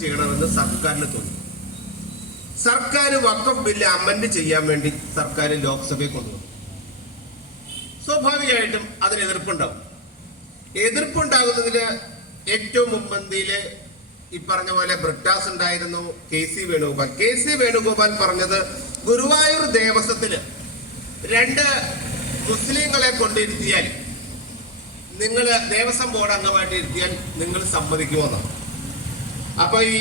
ചെയ്യണമെന്ന് സർക്കാരിന് തോന്നി. സർക്കാർ വഖഫ് ബില്ല് അമെൻഡ് ചെയ്യാൻ വേണ്ടി സർക്കാർ ലോക്സഭയിൽ കൊണ്ടുവന്നു. സ്വാഭാവികമായിട്ടും അതിന് എതിർപ്പുണ്ടാവും. എതിർപ്പുണ്ടാകുന്നതിന് ഏറ്റവും മുൻപന്തിയില് ഈ പറഞ്ഞ പോലെ ബ്രിട്ടാസ് ഉണ്ടായിരുന്നു, കെ സി വേണുഗോപാൽ പറഞ്ഞത് ഗുരുവായൂർ ദേവസ്വത്തില് 2 മുസ്ലിങ്ങളെ കൊണ്ടിരുത്തിയാൽ, നിങ്ങൾ ദേവസ്വം ബോർഡ് അംഗമായിട്ട് ഇരുത്തിയാൽ നിങ്ങൾ സമ്മതിക്കുമെന്നാണ്. അപ്പൊ ഈ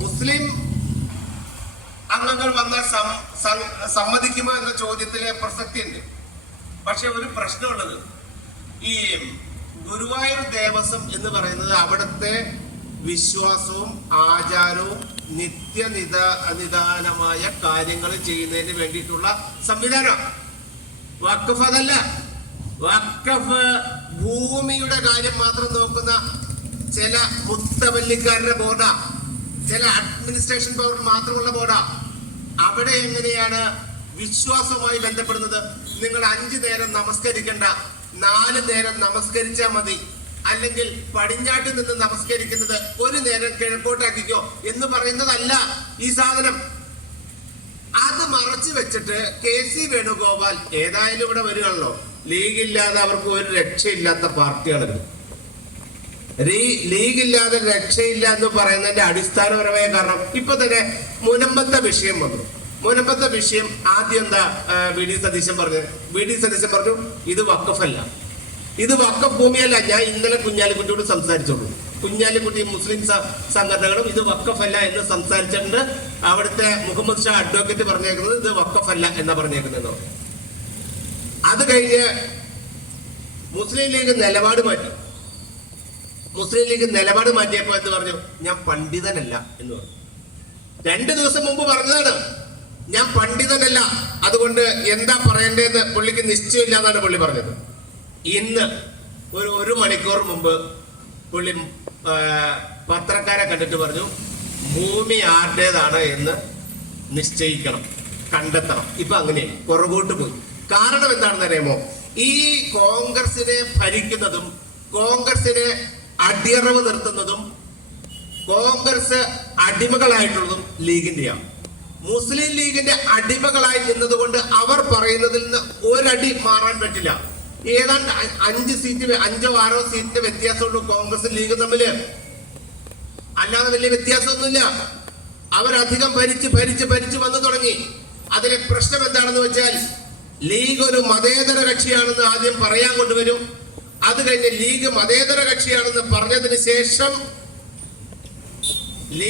മുസ്ലിം അംഗങ്ങൾ വന്നാൽ സമ്മതിക്കുമോ എന്ന ചോദ്യത്തിലെ പ്രസക്തിയുണ്ട്. പക്ഷെ ഒരു പ്രശ്നമുള്ളത്, ഈ ഗുരുവായൂർ ദേവസ്വം എന്ന് പറയുന്നത് അവിടുത്തെ വിശ്വാസവും ആചാരവും നിധാനമായ കാര്യങ്ങൾ ചെയ്യുന്നതിന് വേണ്ടിയിട്ടുള്ള സംവിധാനമാണ്. വഖഫ് അതല്ല. വഖഫ് ഭൂമിയുടെ കാര്യം മാത്രം നോക്കുന്ന ചില മുത്തവല്ലിക്കാരുടെ ബോർഡാ, ചില അഡ്മിനിസ്ട്രേഷൻ പവർ മാത്രമുള്ള ബോർഡാ. അവിടെ എങ്ങനെയാണ് വിശ്വാസവുമായി ബന്ധപ്പെടുന്നത്? നിങ്ങൾ 5 നേരം നമസ്കരിക്കണ്ട, 4 നേരം നമസ്കരിച്ചാൽ മതി, അല്ലെങ്കിൽ പടിഞ്ഞാട്ടിൽ നിന്ന് നമസ്കരിക്കുന്നത് 1 നേരം കിഴക്കോട്ടാക്കിക്കോ എന്ന് പറയുന്നതല്ല ഈ സാധനം. അത് മറച്ചു വെച്ചിട്ട് കെ സി വേണുഗോപാൽ ഏതായാലും ഇവിടെ വരികയാണല്ലോ. ലീഗില്ലാതെ അവർക്ക് ഒരു രക്ഷയില്ലാത്ത പാർട്ടിയാണിത്. ലീഗില്ലാതെ രക്ഷയില്ല എന്ന് പറയുന്നതിന്റെ അടിസ്ഥാനപരമായ കാരണം ഇപ്പൊ തന്നെ മുനമ്പത്തെ വിഷയം വന്നു. മുനമ്പത്തെ വിഷയം ആദ്യം എന്താ വി ഡി സതീശൻ പറഞ്ഞു ഇത് വഖഫല്ല, ഇത് വഖഫ് ഭൂമിയല്ല. ഞാൻ ഇന്നലെ കുഞ്ഞാലിക്കുട്ടിയോട് സംസാരിച്ചോളൂ. കുഞ്ഞാലിക്കുട്ടി മുസ്ലിം സംഘടനകളും ഇത് വഖഫല്ല എന്ന് സംസാരിച്ചിട്ടുണ്ട്. അവിടുത്തെ മുഹമ്മദ് ഷാ അഡ്വക്കേറ്റ് പറഞ്ഞേക്കുന്നത് ഇത് വഖഫല്ല എന്നാ പറഞ്ഞേക്കുന്നത്. അത് കഴിഞ്ഞ് മുസ്ലിം ലീഗ് നിലപാട് മാറ്റിയപ്പോ എന്ന് പറഞ്ഞു, ഞാൻ പണ്ഡിതനല്ല എന്ന് പറഞ്ഞു. 2 ദിവസം മുമ്പ് പറഞ്ഞതാണ്, ഞാൻ പണ്ഡിതനല്ല, അതുകൊണ്ട് എന്താ പറയണ്ടേന്ന് പുള്ളിക്ക് നിശ്ചയമില്ല എന്നാണ് പുള്ളി പറഞ്ഞത്. ഇന്ന് ഒരു മണിക്കൂർ മുമ്പ് പുള്ളി പത്രക്കാരെ കണ്ടിട്ട് പറഞ്ഞു, ഭൂമി ആരുടേതാണ് എന്ന് നിശ്ചയിക്കണം, കണ്ടെത്തണം. ഇപ്പൊ അങ്ങനെ പുറകോട്ട് പോയി. കാരണം എന്താണെന്ന് അറിയാമോ? ഈ കോൺഗ്രസിനെ ഭരിക്കുന്നതും കോൺഗ്രസിനെ അടിയറവ് നിർത്തുന്നതും കോൺഗ്രസ് അടിമകളായിട്ടുള്ളതും ലീഗിന്റെയാണ്. മുസ്ലിം ലീഗിന്റെ അടിമകളായി നിന്നതുകൊണ്ട് അവർ പറയുന്നതിൽ നിന്ന് ഒരടി മാറാൻ പറ്റില്ല. ഏതാണ്ട് 5 സീറ്റ് 5 or 6 സീറ്റിന്റെ വ്യത്യാസമുള്ളൂ കോൺഗ്രസും ലീഗും തമ്മില്, അല്ലാതെ വലിയ വ്യത്യാസമൊന്നുമില്ല. അവരധികം ഭരിച്ച് വന്നു തുടങ്ങി. അതിലെ പ്രശ്നം എന്താണെന്ന് വെച്ചാൽ, ലീഗ് ഒരു മതേതര കക്ഷിയാണെന്ന് ആദ്യം പറയാൻ കൊണ്ടുവരും. അത് കഴിഞ്ഞ് ലീഗ് മതേതര കക്ഷിയാണെന്ന് പറഞ്ഞതിന് ശേഷം